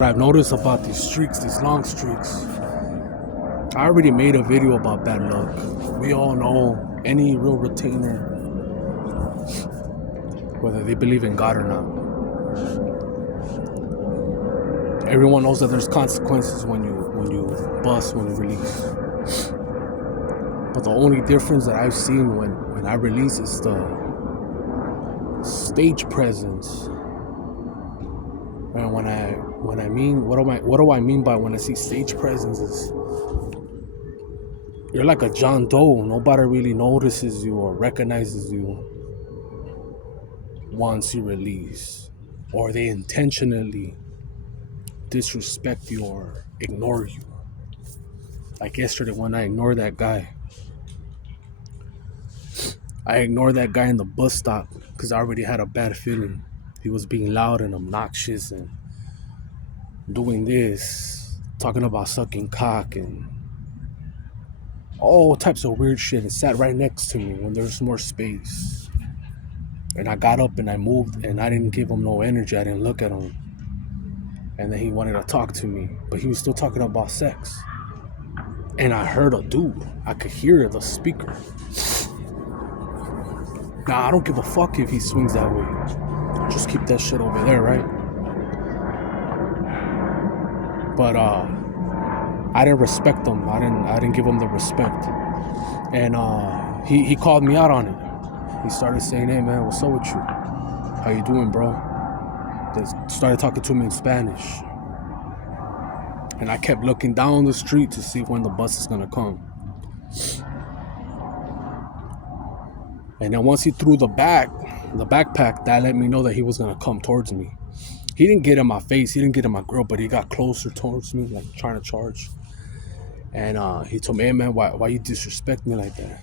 What I've noticed about these streaks, these long streaks, I already made a video about bad luck. We all know any real retainer, whether they believe in God or not, everyone knows that there's consequences when you bust, when you release. But the only difference that I've seen when I release is the stage presence. And what do I mean by when I see stage presence is you're like a John Doe. Nobody really notices you or recognizes you once you release, or they intentionally disrespect you or ignore you. Like yesterday when I ignored that guy. I ignored that guy in the bus stop because I already had a bad feeling. He was being loud and obnoxious and doing this, talking about sucking cock and all types of weird shit. It sat right next to me when there's more space. And I got up and I moved and I didn't give him no energy. I didn't look at him. And then he wanted to talk to me, but he was still talking about sex. And I heard a dude. I could hear the speaker. Nah, I don't give a fuck if he swings that way. Just keep that shit over there, right? But I didn't respect him. I didn't give him the respect. And he called me out on it. He started saying, "Hey man, what's up with you? How you doing, bro?" They started talking to me in Spanish. And I kept looking down the street to see when the bus is gonna come. And then once he threw the backpack, that let me know that he was gonna come towards me. He didn't get in my face, he didn't get in my grill, but he got closer towards me, like trying to charge. And he told me, "Hey man, why you disrespect me like that?"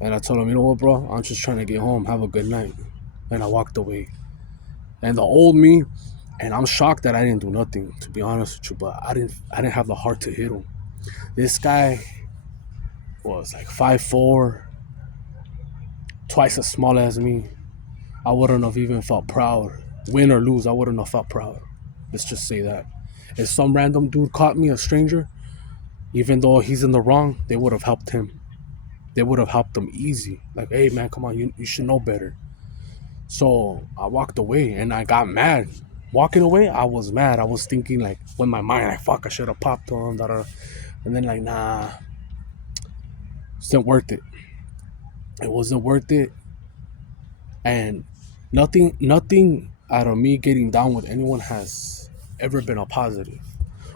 And I told him, "You know what, bro? I'm just trying to get home. Have a good night." And I walked away. And the old me, and I'm shocked that I didn't do nothing, to be honest with you, but I didn't have the heart to hit him. This guy was like 5'4", twice as small as me. I wouldn't have even felt proud. Win or lose, I wouldn't have felt proud. Let's just say that. If some random dude caught me, a stranger, even though he's in the wrong, they would have helped him. They would have helped him easy. Like, "Hey man, come on, you should know better." So I walked away and I got mad. Walking away, I was mad. I was thinking like, with my mind, like, fuck, I should have popped him. And then like, nah, it wasn't worth it. It wasn't worth it. And nothing out of me getting down with anyone has ever been a positive.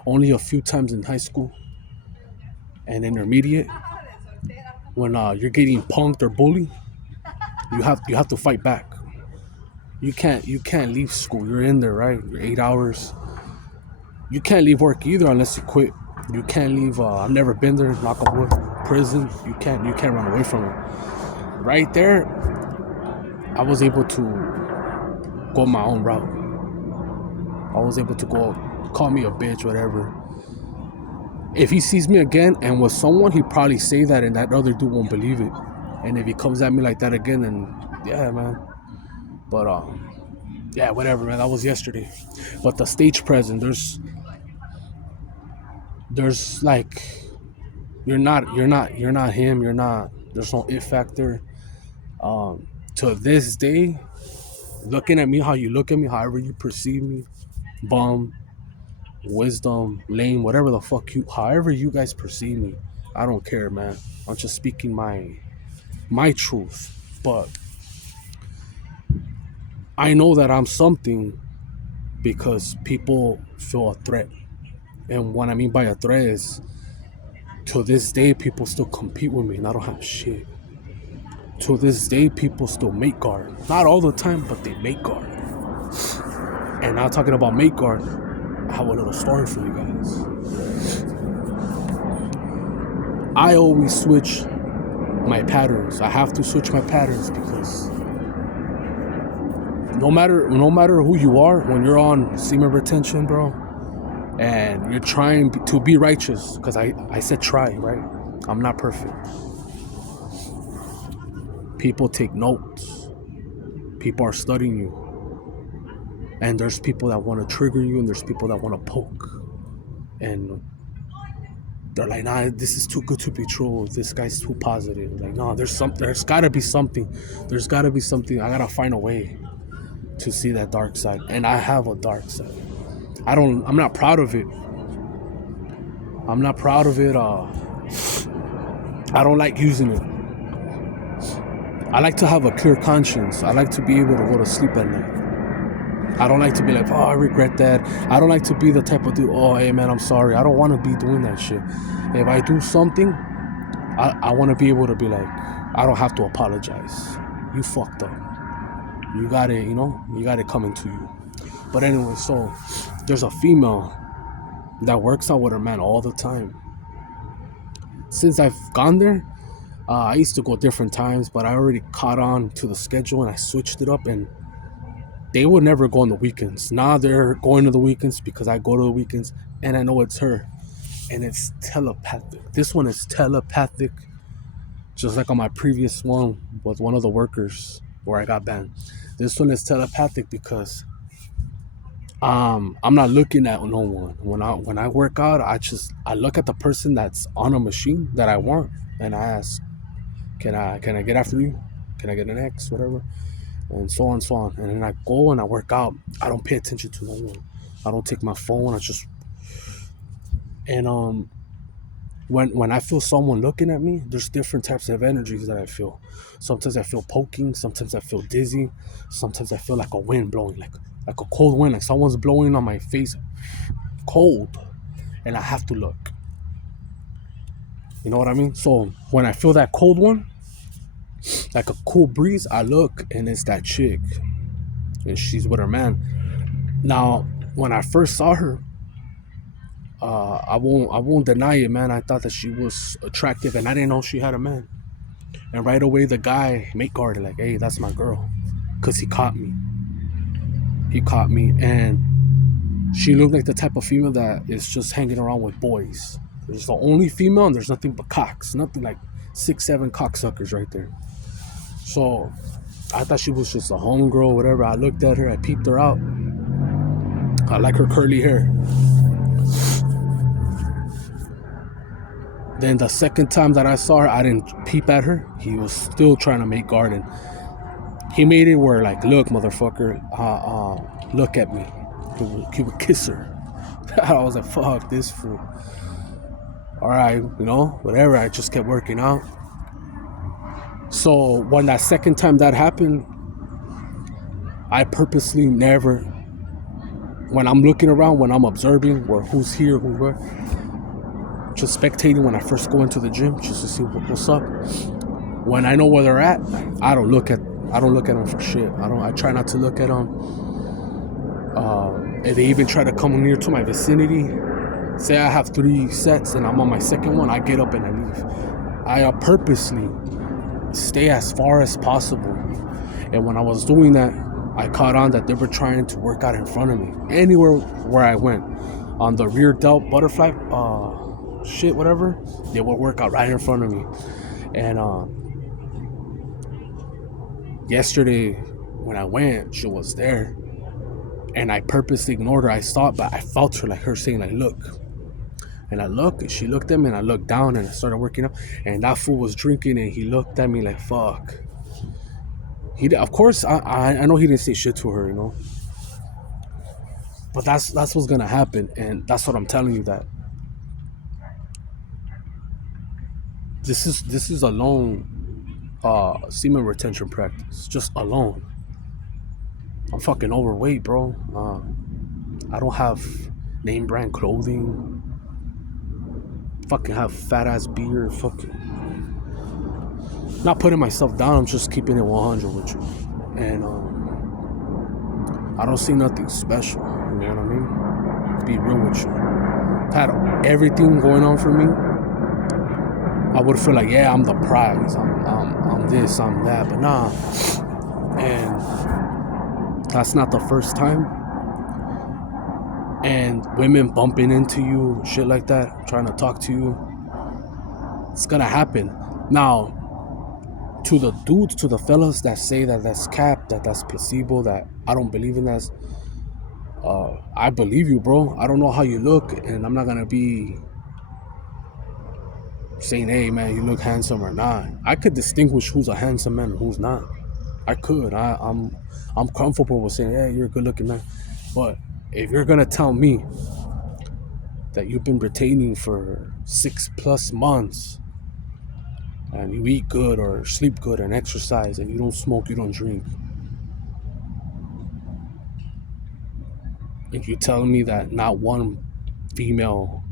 Only a few times in high school and intermediate, when you're getting punked or bullied, you have to fight back. You can't leave school. You're in there, right? You're 8 hours. You can't leave work either unless you quit. You can't leave. I've never been there. Knock on wood. Prison. You can't run away from it. Right there, I was able to go my own route. I was able to go, call me a bitch, whatever. If he sees me again and with someone, he'd probably say that, and that other dude won't believe it. And if he comes at me like that again, then yeah, man. But yeah, whatever, man. That was yesterday. But the stage presence, there's like, you're not him. You're not. There's no it factor. To this day, looking at me, how you look at me, however you perceive me, bum, wisdom, lame, whatever the fuck however you guys perceive me, I don't care, man. I'm just speaking my truth. But I know that I'm something because people feel a threat. And what I mean by a threat is, to this day, people still compete with me and I don't have shit. To this day, people still make guard. Not all the time, but they make guard. And now talking about make guard, I have a little story for you guys. I always switch my patterns. I have to switch my patterns because no matter who you are, when you're on semen retention, bro, and you're trying to be righteous, because I said try, right? I'm not perfect. People take notes. People are studying you. And there's people that want to trigger you, and there's people that want to poke. And they're like, nah, this is too good to be true. This guy's too positive. Like, no, there's gotta be something. There's gotta be something. I gotta find a way to see that dark side. And I have a dark side. I'm not proud of it. I'm not proud of it. I don't like using it. I like to have a clear conscience. I like to be able to go to sleep at night. I don't like to be like, oh, I regret that. I don't like to be the type of dude, oh, hey, man, I'm sorry. I don't want to be doing that shit. If I do something, I want to be able to be like, I don't have to apologize. You fucked up. You got it, you got it coming to you. But anyway, so there's a female that works out with her man all the time. Since I've gone there, I used to go different times, but I already caught on to the schedule and I switched it up, and they would never go on the weekends. Now they're going to the weekends because I go to the weekends and I know it's her. And it's telepathic. This one is telepathic, just like on my previous one with one of the workers where I got banned. This one is telepathic because I'm not looking at no one. When I work out, I look at the person that's on a machine that I want, and I ask, can I get after you? Can I get an X, whatever? And so on and so on. And then I go and I work out. I don't pay attention to no one. I don't take my phone. And when I feel someone looking at me, there's different types of energies that I feel. Sometimes I feel poking. Sometimes I feel dizzy. Sometimes I feel like a wind blowing, like a cold wind, like someone's blowing on my face, cold, and I have to look. You know what I mean? So when I feel that cold one, like a cool breeze, I look, and it's that chick, and she's with her man. Now, when I first saw her, I won't deny it, man. I thought that she was attractive, and I didn't know she had a man. And right away, the guy mate guarded, like, hey, that's my girl, cause he caught me. And she looked like the type of female that is just hanging around with boys. There's the only female, and there's nothing but cocks, nothing like 6-7 cocksuckers right there. So I thought she was just a homegirl, whatever. I looked at her, I peeped her out. I like her curly hair. Then the second time that I saw her, I didn't peep at her. He was still trying to make garden. He made it where, like, look, motherfucker, look at me. He would kiss her. I was like, fuck this fool. All right, whatever. I just kept working out. So when that second time that happened, I purposely never, when I'm looking around, when I'm observing who's here, who's where, just spectating when I first go into the gym, just to see what's up. When I know where they're at, I don't look at them for shit. I try not to look at them. If they even try to come near to my vicinity, say I have 3 sets and I'm on my second one, I get up and I leave. I purposely stay as far as possible. And when I was doing that, I caught on that they were trying to work out in front of me. Anywhere where I went, on the rear delt butterfly, shit, whatever, they would work out right in front of me. And yesterday, when I went, she was there. And I purposely ignored her. I saw it, but I felt her, like her saying, like, look. And I looked, and she looked at me, and I looked down, and I started working out. And that fool was drinking, and he looked at me like, fuck. Of course, I know he didn't say shit to her, But that's what's gonna happen, and that's what I'm telling you, that this is a long semen retention practice, just alone. I'm fucking overweight, bro. I don't have name brand clothing. Fucking have fat ass beard. Fucking not putting myself down. I'm just keeping it 100 with you, and I don't see nothing special. You know what I mean? Be real with you. Had everything going on for me, I would feel like, yeah, I'm the prize. I'm this, I'm that, but nah. And that's not the first time. And women bumping into you, shit like that, trying to talk to you, it's gonna happen. Now, to the dudes, to the fellas that say that that's cap, that that's placebo, that I don't believe in that, I believe you, bro. I don't know how you look, and I'm not gonna be saying, hey man, you look handsome or not. I could distinguish who's a handsome man and who's not. I could. I'm comfortable with saying, hey, you're a good looking man. But if you're gonna tell me that you've been retaining for 6+ months and you eat good or sleep good and exercise and you don't smoke, you don't drink, and you telling me that not one female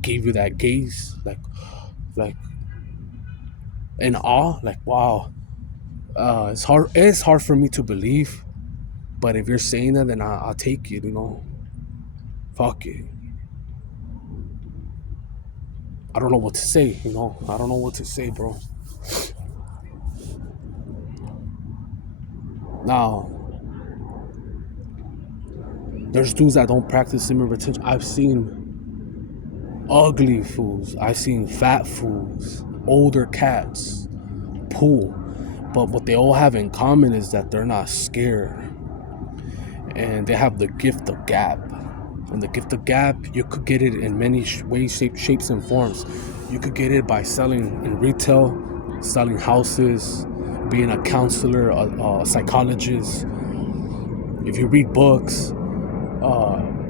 gave you that gaze, like in awe, like wow, it's hard for me to believe. But if you're saying that, then I'll take it, fuck it. I don't know what to say, I don't know what to say, bro. Now, there's dudes that don't practice semen retention. I've seen ugly fools. I've seen fat fools, older cats, pool. But what they all have in common is that they're not scared. And they have the gift of gab. And the gift of gab, you could get it in many ways, shapes, and forms. You could get it by selling in retail, selling houses, being a counselor, a psychologist. If you read books,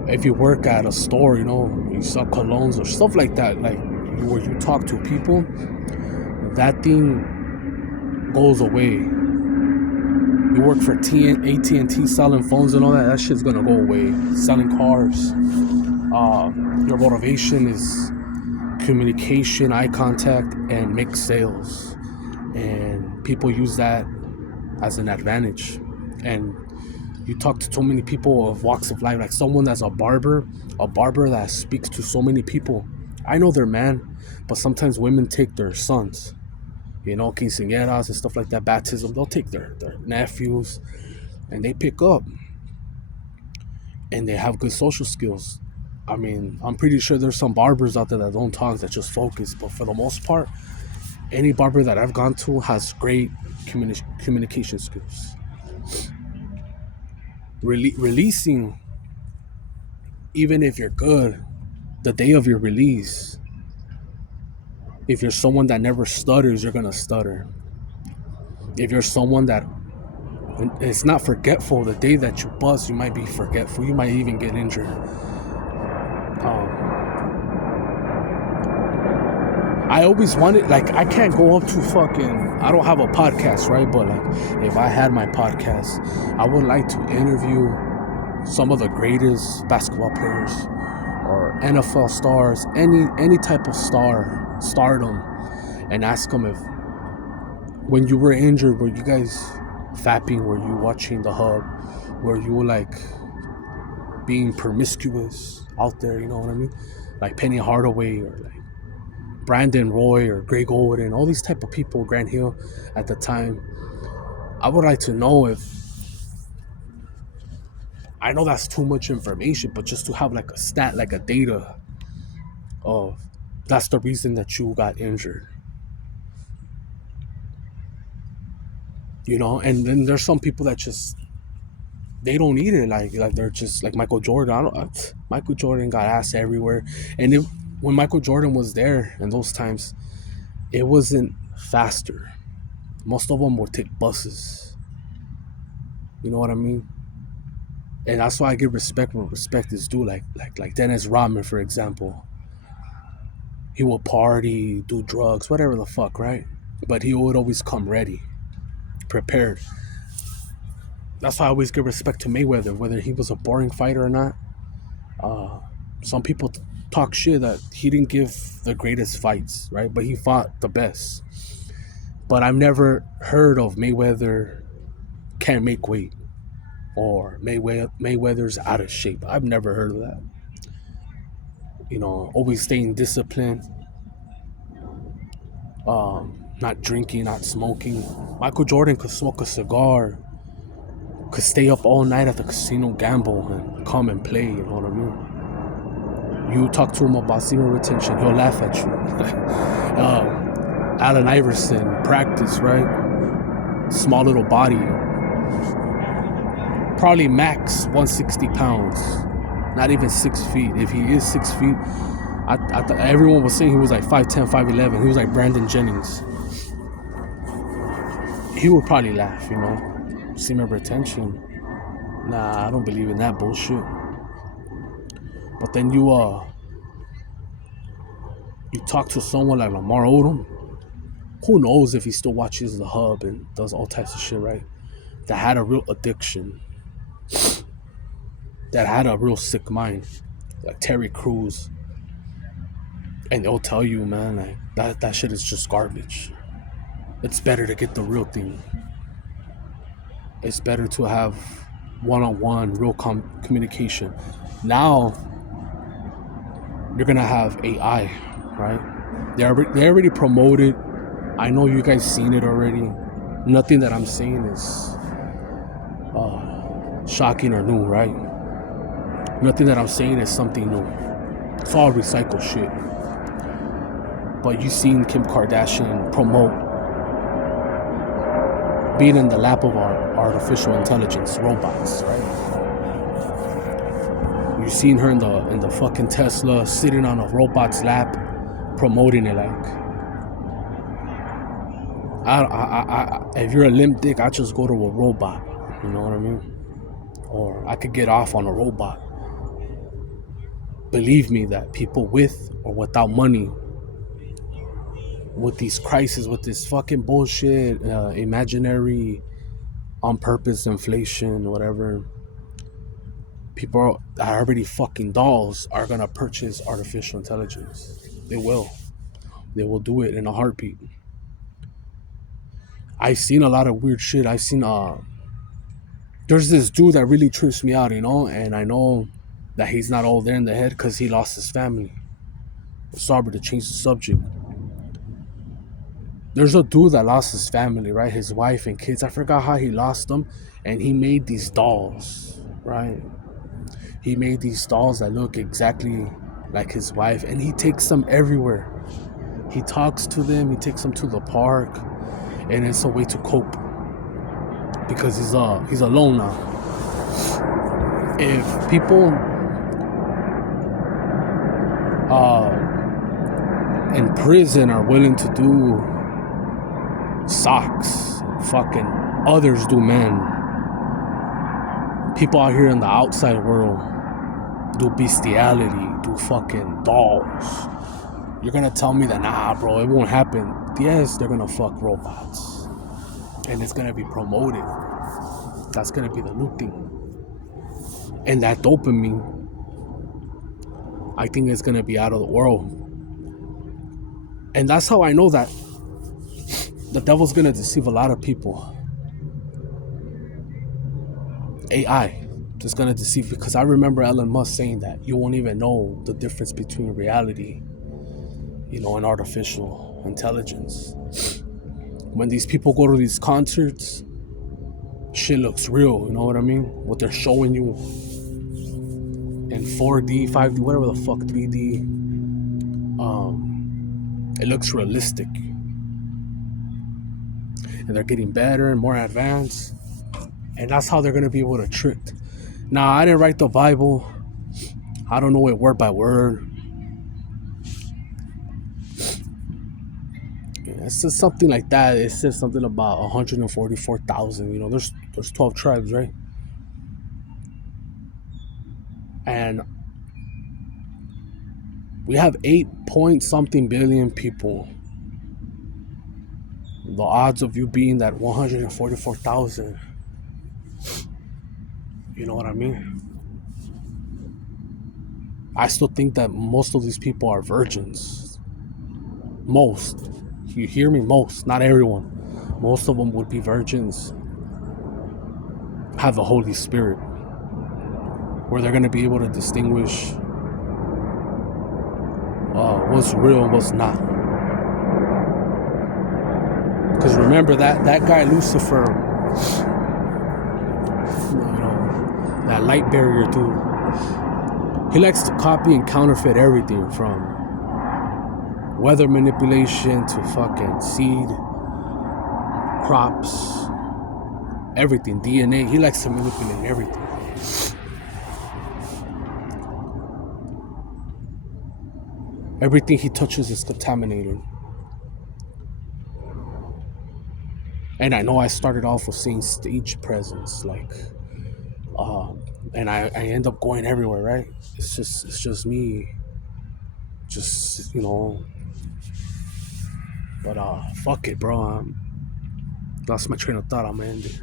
if you work at a store, you sell colognes or stuff like that, like where you talk to people, that thing goes away. You work for AT&T selling phones and all that shit's gonna go away. Selling cars. Your motivation is communication, eye contact, and make sales. And people use that as an advantage. And you talk to so many people of walks of life, like someone that's a barber that speaks to so many people. I know they're man, but sometimes women take their sons, quinceañeras and stuff like that, baptism, they'll take their nephews, and they pick up, and they have good social skills. I mean, I'm pretty sure there's some barbers out there that don't talk, that just focus, but for the most part, any barber that I've gone to has great communication skills. Releasing, even if you're good, the day of your release, if you're someone that never stutters, you're gonna stutter. If you're someone that is not forgetful, the day that you bust, you might be forgetful. You might even get injured. I always wanted, I can't go up to I don't have a podcast, right? But if I had my podcast, I would like to interview some of the greatest basketball players or NFL stars, any type of stardom, and ask them if, when you were injured, were you guys fapping? Were you watching the hub? Were you being promiscuous out there? You know what I mean? Like Penny Hardaway or Brandon Roy or Greg Oden, all these type of people, Grant Hill at the time. I would like to know if, I know that's too much information, but just to have a stat, a data of, that's the reason that you got injured. And then there's some people that just, they don't need it. Like they're just like Michael Jordan. Michael Jordan got ass everywhere. And when Michael Jordan was there in those times, it wasn't faster. Most of them would take buses. You know what I mean? And that's why I give respect where respect is due. Like Dennis Rodman, for example. He would party, do drugs, whatever the fuck, right? But he would always come ready, prepared. That's why I always give respect to Mayweather, whether he was a boring fighter or not. Some people talk shit that he didn't give the greatest fights, right? But he fought the best. But I've never heard of Mayweather can't make weight or Mayweather's out of shape. I've never heard of that. Always staying disciplined, not drinking, not smoking. Michael Jordan could smoke a cigar, could stay up all night at the casino, gamble, and come and play, you know what I mean? You talk to him about semen retention, he'll laugh at you. Allen Iverson, practice, right? Small little body. Probably max 160 pounds. Not even 6 feet. If he is 6 feet, I thought everyone was saying he was like 5'10", 5'11". He was like Brandon Jennings. He would probably laugh, you know. Semen retention. Nah, I don't believe in that bullshit. But then you talk to someone like Lamar Odom. Who knows if he still watches the Hub and does all types of shit, right? That had a real addiction. That had a real sick mind. Like Terry Crews. And they'll tell you, man, like that shit is just garbage. It's better to get the real thing. It's better to have one-on-one, real communication. Now, you're gonna have AI, right? They already promoted. I know you guys seen it already. Nothing that I'm saying is shocking or new, right? Nothing that I'm saying is something new. It's all recycled shit. But you seen Kim Kardashian promote being in the lap of our artificial intelligence robots, right? You seen her in the fucking Tesla sitting on a robot's lap, promoting it like. If you're a limp dick, I just go to a robot. You know what I mean? Or I could get off on a robot. Believe me that people with or without money, with these crises, with this fucking bullshit, imaginary, on purpose inflation, whatever, people that are already fucking dolls are gonna purchase artificial intelligence. They will do it in a heartbeat. I've seen a lot of weird shit. I've seen there's this dude that really trips me out, you know, and I know that he's not all there in the head because he lost his family. Sorry to change the subject. There's a dude that lost his family, right? His wife and kids. I forgot how he lost them. And he made these dolls, right? He made these dolls that look exactly like his wife. And he takes them everywhere. He talks to them. He takes them to the park. And it's a way to cope. Because he's alone now. If people in prison are willing to do socks, fucking others do men, people out here in the outside world do bestiality, do fucking dolls. You're gonna tell me that, nah bro, it won't happen. Yes, they're gonna fuck robots and it's gonna be promoted. That's gonna be the new thing. And that dopamine, I think it's gonna be out of the world. And that's how I know that the devil's gonna deceive a lot of people. AI is gonna deceive, because I remember Elon Musk saying that you won't even know the difference between reality, you know, and artificial intelligence. When these people go to these concerts, shit looks real, you know what I mean? What they're showing you in 4D, 5D, whatever the fuck, 3D, it looks realistic. And they're getting better and more advanced. And that's how they're going to be able to trick. Now, I didn't write the Bible. I don't know it word by word. It's just something like that. It says something about 144,000. You know, there's 12 tribes, right? And we have 8-point-something billion people. The odds of you being that 144,000, you know what I mean? I still think that most of these people are virgins. Most. You hear me? Most. Not everyone. Most of them would be virgins. Have the Holy Spirit. Where they're going to be able to distinguish what's real and what's not. Because remember that guy Lucifer, you know, that light barrier dude, he likes to copy and counterfeit everything from weather manipulation to fucking seed, crops, everything, DNA. He likes to manipulate everything. Everything he touches is contaminated. And I know I started off with seeing stage presence, like, and I end up going everywhere, right? It's just me, just But fuck it, bro. That's my train of thought. I'm gonna end it.